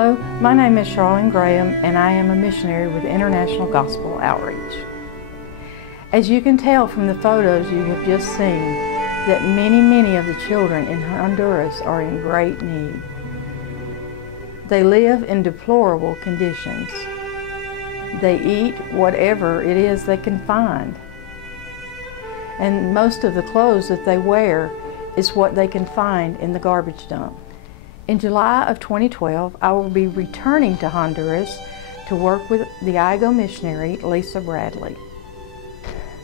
Hello, my name is Charlene Graham and I am a missionary with International Gospel Outreach. As you can tell from the photos you have just seen, that many of the children in Honduras are in great need. They live in deplorable conditions. They eat whatever it is they can find. And most of the clothes that they wear is what they can find in the garbage dump. In July of 2012, I will be returning to Honduras to work with the IGO missionary, Lisa Bradley.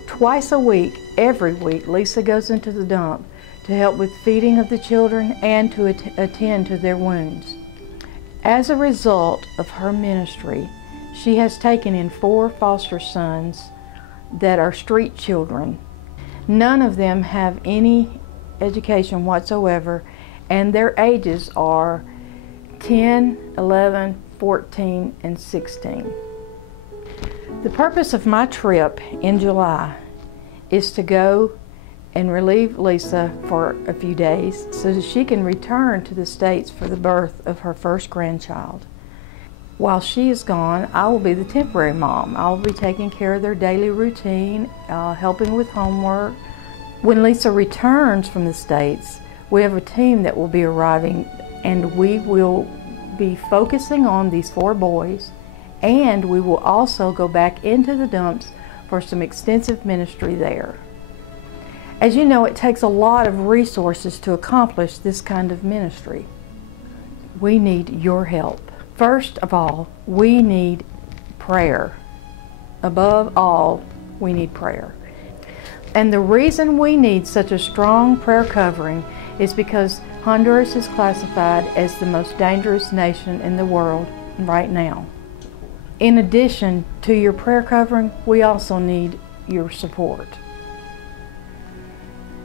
Twice a week, every week, Lisa goes into the dump to help with feeding of the children and to attend to their wounds. As a result of her ministry, she has taken in 4 foster sons that are street children. None of them have any education whatsoever, and their ages are 10, 11, 14, and 16. The purpose of my trip in July is to go and relieve Lisa for a few days so that she can return to the States for the birth of her first grandchild. While she is gone, I will be the temporary mom. I will be taking care of their daily routine, helping with homework. When Lisa returns from the States, we have a team that will be arriving, and we will be focusing on these 4 boys, and we will also go back into the dumps for some extensive ministry there. As you know, it takes a lot of resources to accomplish this kind of ministry. We need your help. First of all, we need prayer. Above all, we need prayer. And the reason we need such a strong prayer covering is because Honduras is classified as the most dangerous nation in the world right now. In addition to your prayer covering, we also need your support.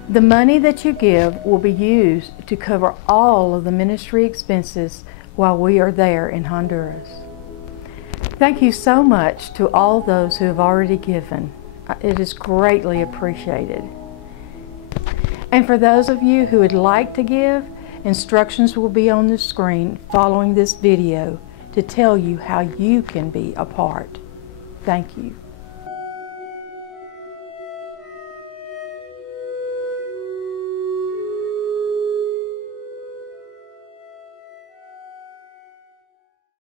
The money that you give will be used to cover all of the ministry expenses while we are there in Honduras. Thank you so much to all those who have already given. It is greatly appreciated. And for those of you who would like to give, instructions will be on the screen following this video to tell you how you can be a part. Thank you.